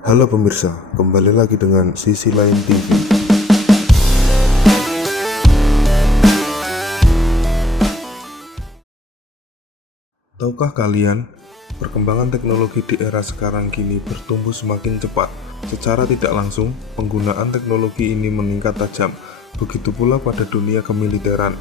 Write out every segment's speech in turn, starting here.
Halo pemirsa, kembali lagi dengan Sisi Lain TV. Tahukah kalian, perkembangan teknologi di era sekarang kini bertumbuh semakin cepat. Secara tidak langsung, penggunaan teknologi ini meningkat tajam. Begitu pula pada dunia kemiliteran.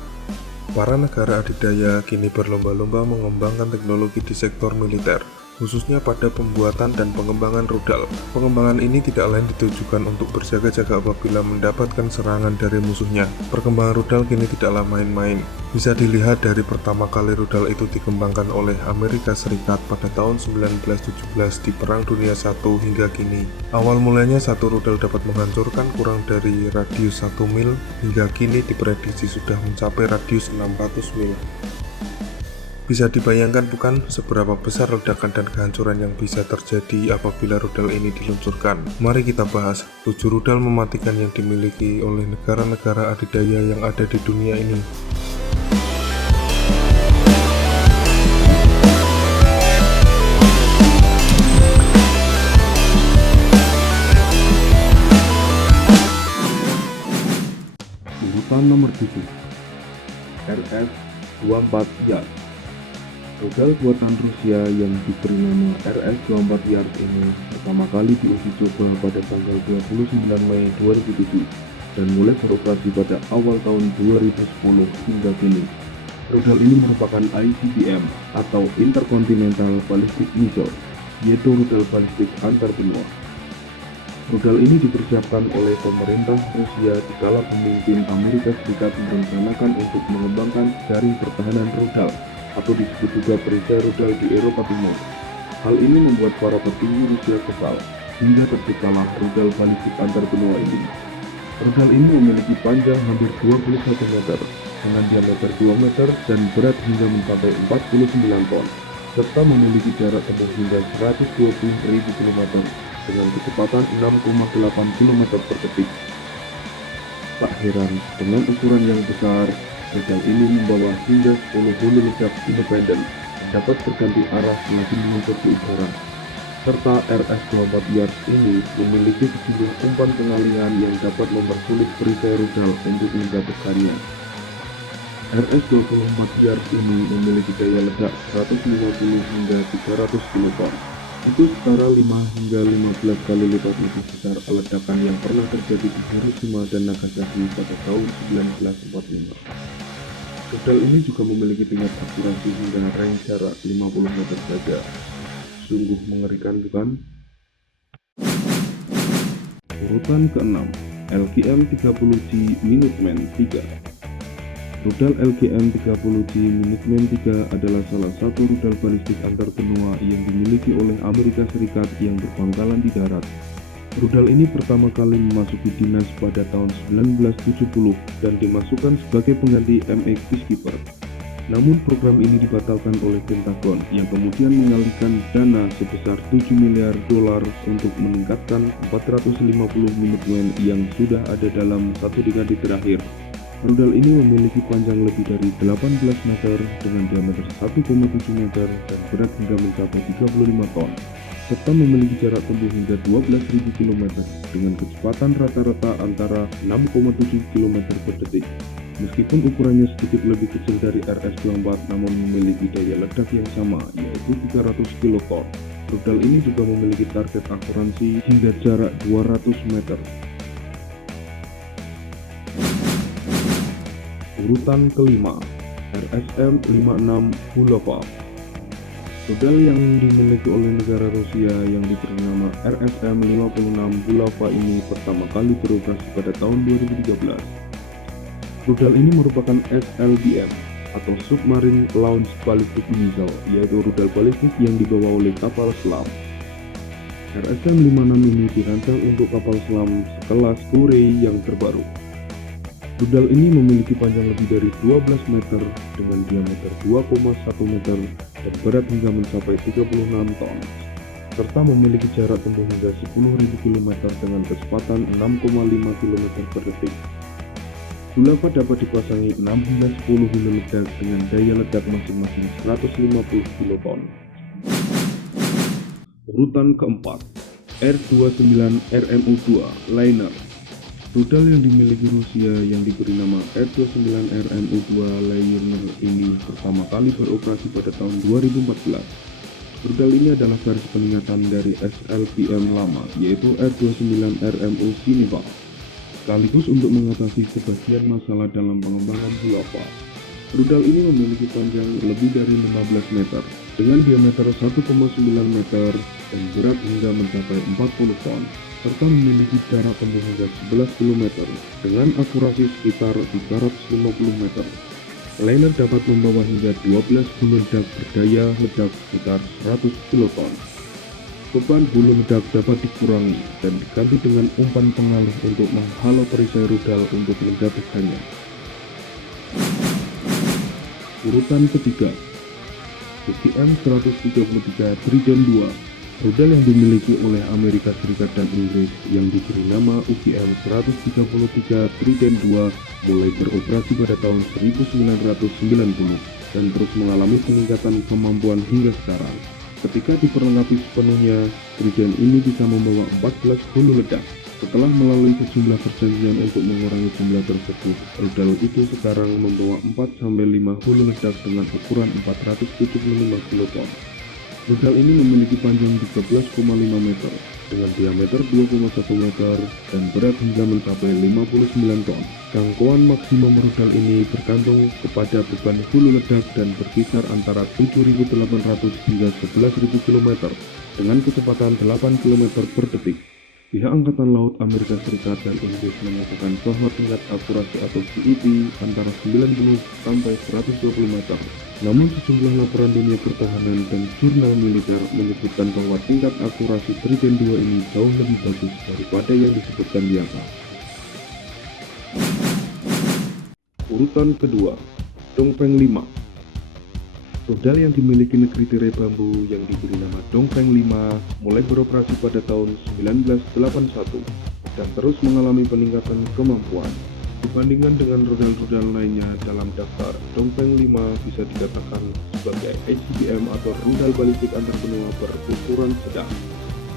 Para negara adidaya kini berlomba-lomba mengembangkan teknologi di sektor militer, khususnya pada pembuatan dan pengembangan rudal. Pengembangan ini tidak lain ditujukan untuk berjaga-jaga apabila mendapatkan serangan dari musuhnya. Perkembangan rudal kini tidaklah main-main. Bisa dilihat dari pertama kali rudal itu dikembangkan oleh Amerika Serikat pada tahun 1917 di Perang Dunia I hingga kini. Awal mulanya satu rudal dapat menghancurkan kurang dari radius 1 mil, hingga kini diprediksi sudah mencapai radius 600 mil. Bisa dibayangkan bukan seberapa besar ledakan dan kehancuran yang bisa terjadi apabila rudal ini diluncurkan. Mari kita bahas 7 rudal mematikan yang dimiliki oleh negara-negara adidaya yang ada di dunia ini. Urutan nomor 7, RS-24 Yard. Rudal buatan Rusia yang diberi nama RS-24 Yard ini pertama kali diuji coba pada tanggal 29 Mei 2007 dan mulai beroperasi pada awal tahun 2010 hingga kini. Rudal ini merupakan ICBM atau Intercontinental Ballistic Missile, yaitu rudal balistik antar benua. Rudal ini dipersiapkan oleh pemerintah Rusia dikala pemimpin Amerika Serikat merencanakan untuk mengembangkan jaring pertahanan rudal atau disebut juga perisai rudal di Eropa Timur. Hal ini membuat para petinggi Rusia kesal hingga terciptalah rudal balistik antar benua ini. Rudal ini memiliki panjang hampir 21 meter dengan diameter 2 meter dan berat hingga mencapai 49 ton serta memiliki jarak tempuh hingga 120.000 km dengan kecepatan 6,8 km per detik. Tak heran, dengan ukuran yang besar, rudal ini membawa hingga 10 hulu ledak independen yang dapat berganti arah selagi meluncur di udara. Serta RS-24 Yard ini memiliki sejumlah umpan pengalihan yang dapat mempersulit perisai rudal untuk menjatuhkannya. RS-24 Yard ini memiliki daya ledak 150 hingga 300 kiloton. Itu setara 5 hingga 15 kali lipat lebih besar ledakan yang pernah terjadi di Hiroshima dan Nagasaki pada tahun 1945. Rudal ini juga memiliki tingkat akurasi hingga range jarak 50 meter saja. Sungguh mengerikan bukan? Urutan ke-6, LGM-30G Minuteman III. Rudal LGM-30G Minuteman III adalah salah satu rudal balistik antar benua yang dimiliki oleh Amerika Serikat yang berpangkalan di darat. Rudal ini pertama kali memasuki dinas pada tahun 1970 dan dimasukkan sebagai pengganti MX Peacekeeper. Namun program ini dibatalkan oleh Pentagon yang kemudian mengalihkan dana sebesar 7 miliar dolar untuk meningkatkan 450 Minuteman yang sudah ada dalam satu dekade terakhir. Rudal ini memiliki panjang lebih dari 18 meter dengan diameter 1,7 meter dan berat hingga mencapai 35 ton, serta memiliki jarak tempuh hingga 12.000 km dengan kecepatan rata-rata antara 6,7 km per detik. Meskipun ukurannya sedikit lebih kecil dari RS-24 namun memiliki daya ledak yang sama yaitu 300 kiloton. Rudal ini juga memiliki target akuransi hingga jarak 200 meter. Urutan kelima, RSM-56 Bulava. Rudal yang dimiliki oleh negara Rusia yang diberi nama RSM-56 Bulava ini pertama kali beroperasi pada tahun 2013. Rudal ini merupakan SLBM atau Submarine Launched Ballistic Missile, yaitu rudal balistik yang dibawa oleh kapal selam. RSM-56 ini dirancang untuk kapal selam sekelas Korea yang terbaru. Rudal ini memiliki panjang lebih dari 12 meter dengan diameter 2,1 meter dan berat hingga mencapai 36 ton, serta memiliki jarak tempuh hingga 10.000 km dengan kecepatan 6,5 km per detik. Bulava dapat dipasangi 6 hingga 10 hulu ledak dengan daya ledak masing-masing 150 kiloton. Urutan keempat, R-29 RMU-2 Liner. Rudal yang dimiliki Rusia yang diberi nama R-29 RMU-2 Liner ini pertama kali beroperasi pada tahun 2014. Rudal ini adalah versi peningkatan dari SLBM lama, yaitu R-29 RMU Sineva, sekaligus untuk mengatasi sebagian masalah dalam pengembangan Bulava. Rudal ini memiliki panjang lebih dari 15 meter, dengan diameter 1,9 meter dan berat hingga mencapai 40 ton, serta memiliki jarak tempuh hingga 11 km dengan akurasi sekitar 350 meter. Liner dapat membawa hingga 12 hulu ledak berdaya ledak sekitar 100 kiloton. Beban hulu ledak dapat dikurangi dan diganti dengan umpan pengalih untuk menghalau perisai rudal untuk menjatuhkannya. Urutan ketiga, UQM-133 Trident II, rudal yang dimiliki oleh Amerika Serikat dan Inggris yang diberi nama UQM-133 Trident II mulai beroperasi pada tahun 1990 dan terus mengalami peningkatan kemampuan hingga sekarang. Ketika diperlengkapi sepenuhnya, Trident ini bisa membawa 14 hulu ledak. Setelah melalui sejumlah perjanjian untuk mengurangi jumlah tersebut, rudal itu sekarang membawa 4-5 hulu ledak dengan ukuran 475 kiloton. Rudal ini memiliki panjang 13,5 meter dengan diameter 2,1 meter dan berat hingga mencapai 59 ton. Jangkauan maksimum rudal ini bergantung kepada beban hulu ledak dan berkisar antara 7.800 hingga 11.000 km dengan kecepatan 8 km per detik. Pihak Angkatan Laut Amerika Serikat dan Inggris menyatakan bahwa tingkat akurasi atau CEP antara 90 sampai 120 meter. Namun sejumlah laporan dunia pertahanan dan jurnal militer menyebutkan bahwa tingkat akurasi Trident II ini jauh lebih bagus daripada yang disebutkan di atas. Urutan kedua, Dongfeng 5. Rudal yang dimiliki negeri tirai bambu yang diberi nama Dongfeng 5 mulai beroperasi pada tahun 1981 dan terus mengalami peningkatan kemampuan. Dibandingkan dengan rudal-rudal lainnya dalam daftar, Dongfeng 5 bisa dikatakan sebagai ICBM atau rudal balistik antarbenua berukuran sedang.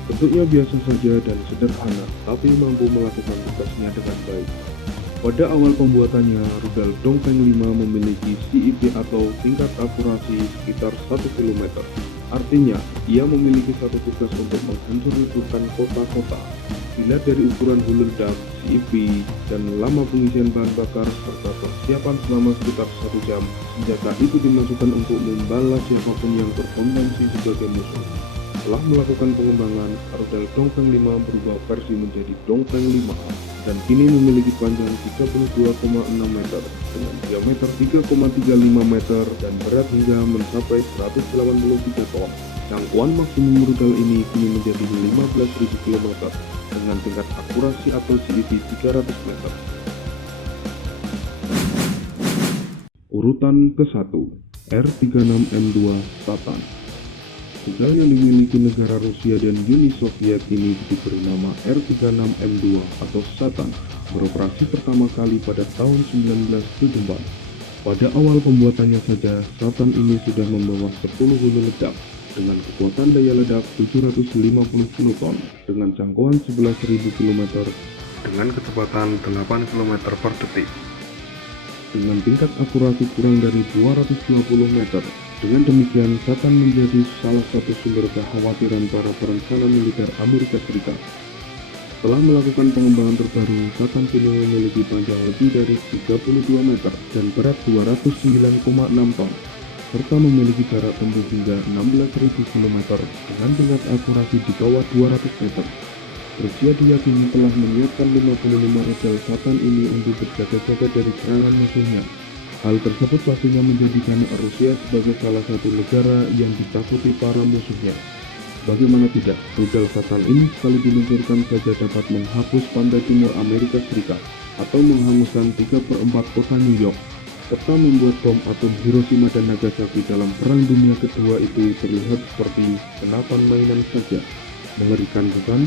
Bentuknya biasa saja dan sederhana, tapi mampu melakukan tugasnya dengan baik. Pada awal pembuatannya, rudal Dongfeng 5 memiliki CEP atau tingkat akurasi sekitar 1 km. Artinya, ia memiliki satu tugas untuk menghancur-hancurkan kota-kota. Dilihat dari ukuran hulu ledak, CEP, dan lama pengisian bahan bakar serta persiapan selama sekitar 1 jam, senjata itu dimasukkan untuk membalas siapapun yang berpotensi sebagai musuh. Setelah melakukan pengembangan, rudal Dongfeng 5 berubah versi menjadi Dongfeng 5 dan kini memiliki panjang 32,6 meter dengan diameter 3,35 meter dan berat hingga mencapai 183 ton. Jangkauan maksimum rudal ini kini menjadi 15.000 km dengan tingkat akurasi atau CEP 300 meter. Urutan ke-1, R-36M2 Satan. Rudal yang dimiliki negara Rusia dan Uni Soviet ini diberi nama R-36M2 atau Satan, beroperasi pertama kali pada tahun 1974. Pada awal pembuatannya saja, Satan ini sudah membawa 10 hulu ledak dengan kekuatan daya ledak 750 kiloton dengan jangkauan 11.000 km dengan kecepatan 8 km per detik. Dengan tingkat akurasi kurang dari 220 meter. Dengan demikian, Satan menjadi salah satu sumber kekhawatiran para perencana militer Amerika Serikat. Setelah melakukan pengembangan terbaru, Satan kini memiliki panjang lebih dari 32 meter dan berat 209,6 ton, serta memiliki jarak tempuh hingga 16.000 km dengan tingkat akurasi di bawah 200 meter. Rusia diyakini telah menyiapkan 55 rudal Satan ini untuk berjaga-jaga dari serangan musuhnya. Hal tersebut pastinya menjadikan Rusia sebagai salah satu negara yang ditakuti para musuhnya. Bagaimana tidak, rudal Satan ini sekali diluncurkan saja dapat menghapus pantai timur Amerika Serikat atau menghanguskan 3/4 kota New York, serta membuat bom atom Hiroshima dan Nagasaki dalam Perang Dunia Kedua itu terlihat seperti senapan mainan saja. Mengerikan bukan?